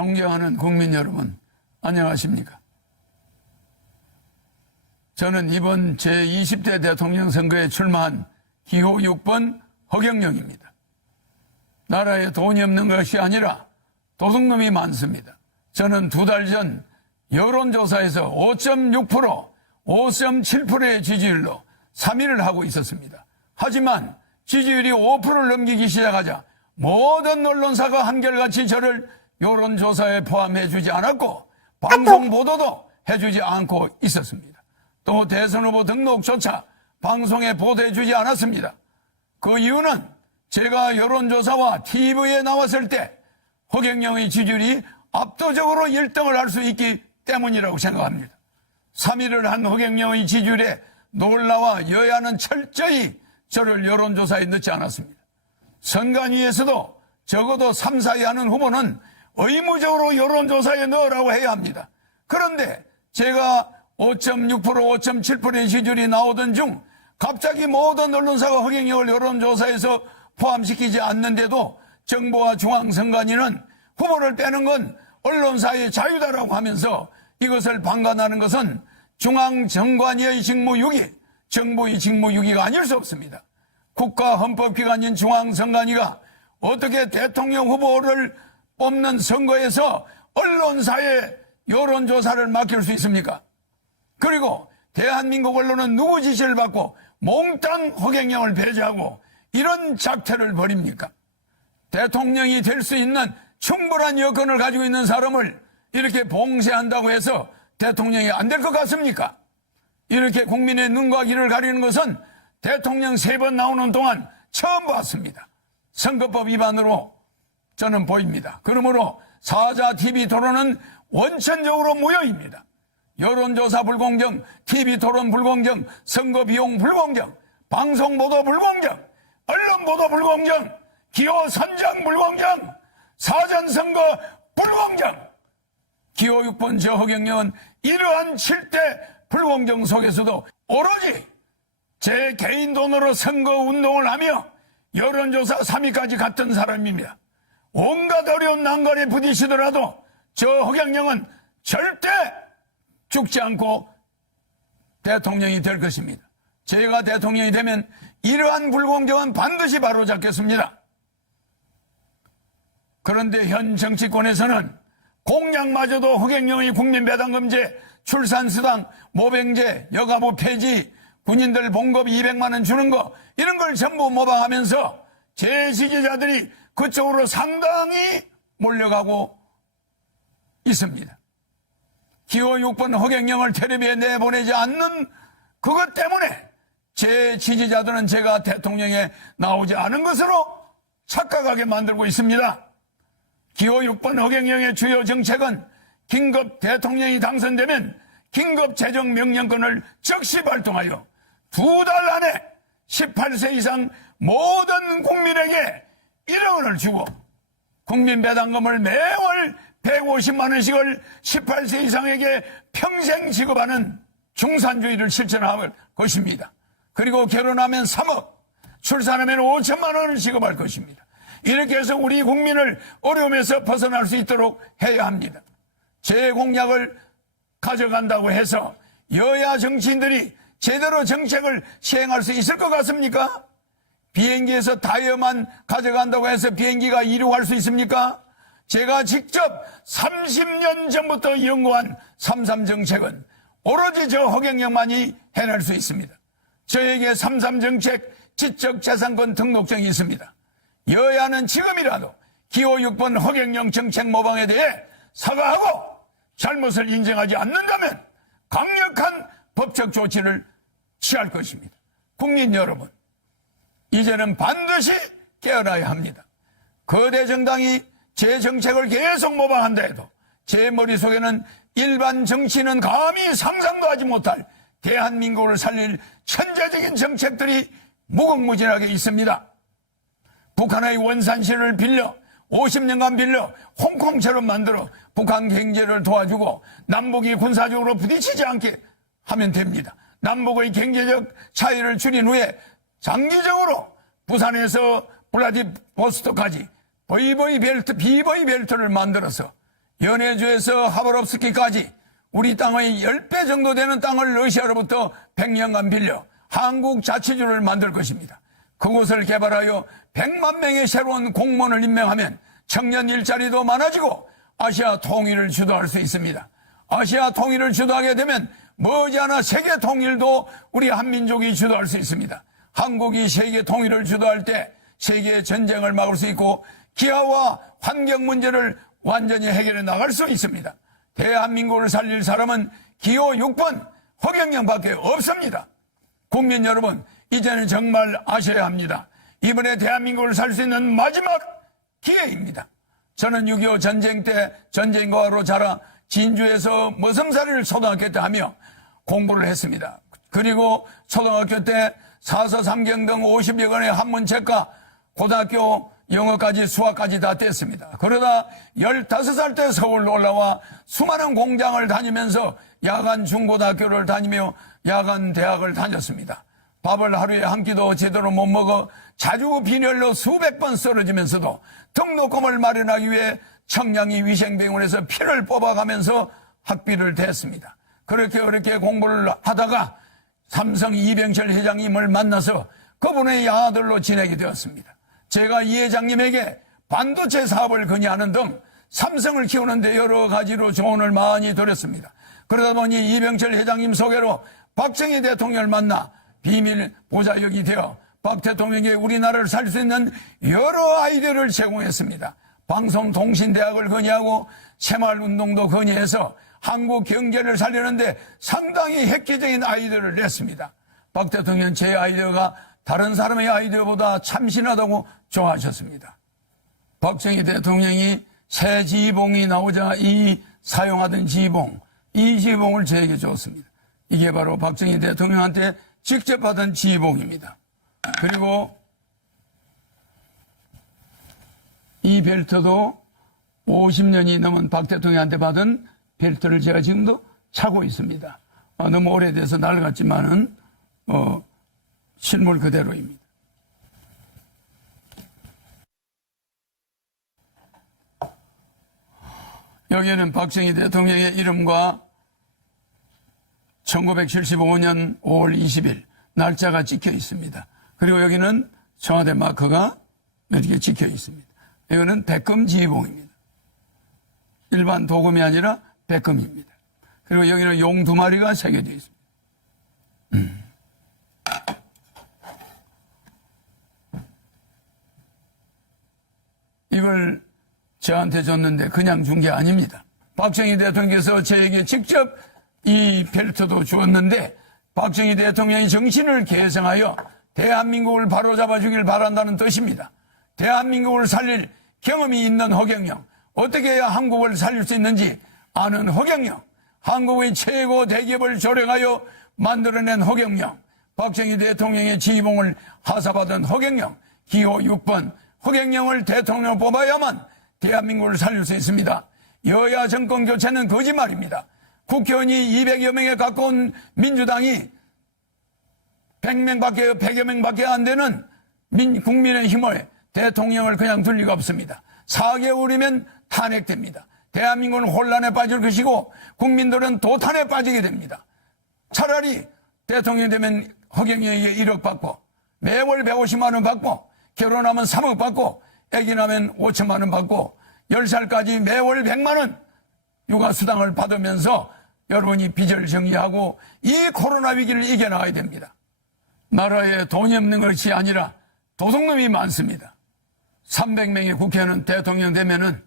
존경하는 국민 여러분, 안녕하십니까? 저는 이번 제20대 대통령 선거에 출마한 기호 6번 허경영입니다. 나라에 돈이 없는 것이 아니라 도둑놈이 많습니다. 저는 2달 전 여론조사에서 5.6%, 5.7%의 지지율로 3위를 하고 있었습니다. 하지만 지지율이 5%를 넘기기 시작하자 모든 언론사가 한결같이 저를 여론조사에 포함해주지 않았고 방송 보도도 해주지 않고 있었습니다. 또 대선 후보 등록조차 방송에 보도해주지 않았습니다. 그 이유는 제가 여론조사와 TV에 나왔을 때 허경영의 지지율이 압도적으로 1등을 할 수 있기 때문이라고 생각합니다. 3위를 한 허경영의 지지율에 놀라와 여야는 철저히 저를 여론조사에 넣지 않았습니다. 선관위에서도 적어도 3, 4위 하는 후보는 의무적으로 여론조사에 넣으라고 해야 합니다. 그런데 제가 5.6%, 5.7%의 지지율이 나오던 중 갑자기 모든 언론사가 허경영을 여론조사에서 포함시키지 않는데도 정부와 중앙선관위는 후보를 빼는 건 언론사의 자유다라고 하면서 이것을 방관하는 것은 중앙선관위의 직무유기, 정부의 직무유기가 아닐 수 없습니다. 국가헌법기관인 중앙선관위가 어떻게 대통령 후보를 뽑는 선거에서 언론사에 여론조사를 맡길 수 있습니까? 그리고 대한민국 언론은 누구 지시를 받고 몽땅 허경영을 배제하고 이런 작태를 벌입니까? 대통령이 될 수 있는 충분한 여건을 가지고 있는 사람을 이렇게 봉쇄한다고 해서 대통령이 안 될 것 같습니까? 이렇게 국민의 눈과 귀를 가리는 것은 대통령 3번 나오는 동안 처음 봤습니다. 선거법 위반으로 저는 보입니다. 그러므로 사자 TV 토론은 원천적으로 무효입니다. 여론조사 불공정, TV 토론 불공정, 선거 비용 불공정, 방송 보도 불공정, 언론 보도 불공정, 기호 선정 불공정, 사전선거 불공정. 기호 6번 저 허경영은 이러한 7대 불공정 속에서도 오로지 제 개인 돈으로 선거운동을 하며 여론조사 3위까지 갔던 사람입니다. 온갖 어려운 난관에 부딪히더라도 저 허경영은 절대 죽지 않고 대통령이 될 것입니다. 제가 대통령이 되면 이러한 불공정은 반드시 바로잡겠습니다. 그런데 현 정치권에서는 공약마저도 허경영의 국민배당금제, 출산수당, 모병제, 여가부 폐지, 군인들 봉급 200만 원 주는 거 이런 걸 전부 모방하면서 제 지지자들이 그쪽으로 상당히 몰려가고 있습니다. 기호 6번 허경영을 텔레비에 내보내지 않는 그것 때문에 제 지지자들은 제가 대통령에 나오지 않은 것으로 착각하게 만들고 있습니다. 기호 6번 허경영의 주요 정책은 긴급 대통령이 당선되면 긴급 재정 명령권을 즉시 발동하여 2달 안에 18세 이상 모든 국민에게 1억 원을 주고 국민배당금을 매월 150만 원씩을 18세 이상에게 평생 지급하는 중산주의를 실천할 것입니다. 그리고 결혼하면 3억, 출산하면 5천만 원을 지급할 것입니다. 이렇게 해서 우리 국민을 어려움에서 벗어날 수 있도록 해야 합니다. 제 공약을 가져간다고 해서 여야 정치인들이 제대로 정책을 시행할 수 있을 것 같습니까? 비행기에서 타이어만 가져간다고 해서 비행기가 이륙할 수 있습니까? 제가 직접 30년 전부터 연구한 3.3 정책은 오로지 저 허경영만이 해낼 수 있습니다. 저에게 3.3 정책 지적재산권 등록증이 있습니다. 여야는 지금이라도 기호 6번 허경영 정책 모방에 대해 사과하고 잘못을 인정하지 않는다면 강력한 법적 조치를 취할 것입니다. 국민 여러분, 이제는 반드시 깨어나야 합니다. 거대 정당이 제 정책을 계속 모방한다 해도 제 머릿속에는 일반 정치인은 감히 상상도 하지 못할 대한민국을 살릴 천재적인 정책들이 무궁무진하게 있습니다. 북한의 원산시를 빌려 50년간 빌려 홍콩처럼 만들어 북한 경제를 도와주고 남북이 군사적으로 부딪히지 않게 하면 됩니다. 남북의 경제적 차이를 줄인 후에 장기적으로 부산에서 블라디보스토크까지 비버이 벨트를 만들어서 연해주에서 하바롭스키까지 우리 땅의 10배 정도 되는 땅을 러시아로부터 100년간 빌려 한국 자치주를 만들 것입니다. 그곳을 개발하여 100만 명의 새로운 공무원을 임명하면 청년 일자리도 많아지고 아시아 통일을 주도할 수 있습니다. 아시아 통일을 주도하게 되면 머지않아 세계 통일도 우리 한민족이 주도할 수 있습니다. 한국이 세계 통일을 주도할 때 세계 전쟁을 막을 수 있고 기아와 환경 문제를 완전히 해결해 나갈 수 있습니다. 대한민국을 살릴 사람은 기호 6번 허경영밖에 없습니다. 국민 여러분, 이제는 정말 아셔야 합니다. 이번에 대한민국을 살 수 있는 마지막 기회입니다. 저는 6.25 전쟁 때 전쟁과로 자라 진주에서 머슴살이를 초등학교 때 하며 공부를 했습니다. 그리고 초등학교 때 사서 삼경 등 50여 권의 한문책과 고등학교 영어까지 수학까지 다 뗐습니다. 그러다 15살 때 서울로 올라와 수많은 공장을 다니면서 야간 중고등학교를 다니며 야간 대학을 다녔습니다. 밥을 하루에 한 끼도 제대로 못 먹어 자주 빈혈로 수백 번 쓰러지면서도 등록금을 마련하기 위해 청량리 위생병원에서 피를 뽑아가면서 학비를 댔습니다. 그렇게 공부를 하다가 삼성 이병철 회장님을 만나서 그분의 아들로 지내게 되었습니다. 제가 이 회장님에게 반도체 사업을 건의하는 등 삼성을 키우는데 여러 가지로 조언을 많이 드렸습니다. 그러다 보니 이병철 회장님 소개로 박정희 대통령을 만나 비밀 보좌역이 되어 박 대통령에게 우리나라를 살 수 있는 여러 아이디어를 제공했습니다. 방송통신대학을 건의하고 새마을운동도 건의해서 한국 경제를 살리는데 상당히 획기적인 아이디어를 냈습니다. 박 대통령은 제 아이디어가 다른 사람의 아이디어보다 참신하다고 좋아하셨습니다. 박정희 대통령이 새 지휘봉이 나오자 사용하던 지휘봉, 이 지휘봉을 저에게 줬습니다. 이게 바로 박정희 대통령한테 직접 받은 지휘봉입니다. 그리고 이 벨트도 50년이 넘은 박 대통령한테 받은 벨트를 제가 지금도 차고 있습니다. 너무 오래돼서 낡았지만은 실물 그대로입니다. 여기에는 박정희 대통령의 이름과 1975년 5월 20일 날짜가 찍혀 있습니다. 그리고 여기는 청와대 마크가 이렇게 찍혀 있습니다. 이거는 백금 지휘봉입니다. 일반 도금이 아니라 백금입니다. 그리고 여기는 용 2마리가 새겨져 있습니다. 이걸 저한테 줬는데 그냥 준 게 아닙니다. 박정희 대통령께서 저에게 직접 이 벨트도 주었는데 박정희 대통령이 정신을 계승하여 대한민국을 바로잡아 주길 바란다는 뜻입니다. 대한민국을 살릴 경험이 있는 허경영, 어떻게 해야 한국을 살릴 수 있는지 아는 허경영, 한국의 최고 대기업을 조력하여 만들어낸 허경영, 박정희 대통령의 지휘봉을 하사받은 허경영, 기호 6번 허경영을 대통령으로 뽑아야만 대한민국을 살릴 수 있습니다. 여야 정권 교체는 거짓말입니다. 국회의원이 200여 명에 가까운 민주당이 100여 명밖에 안 되는 국민의힘을 대통령을 그냥 둘 리가 없습니다. 4개월이면 탄핵됩니다. 대한민국은 혼란에 빠질 것이고 국민들은 도탄에 빠지게 됩니다. 차라리 대통령 되면 허경영에게 1억 받고 매월 150만 원 받고 결혼하면 3억 받고 아기 나면 5천만 원 받고 10살까지 매월 100만 원 육아수당을 받으면서 여러분이 빚을 정리하고 이 코로나 위기를 이겨나가야 됩니다. 나라에 돈이 없는 것이 아니라 도둑놈이 많습니다. 300명의 국회의원은 대통령 되면은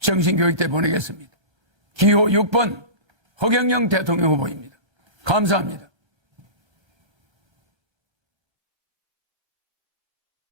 정신교육대 보내겠습니다. 기호 6번 허경영 대통령 후보입니다. 감사합니다.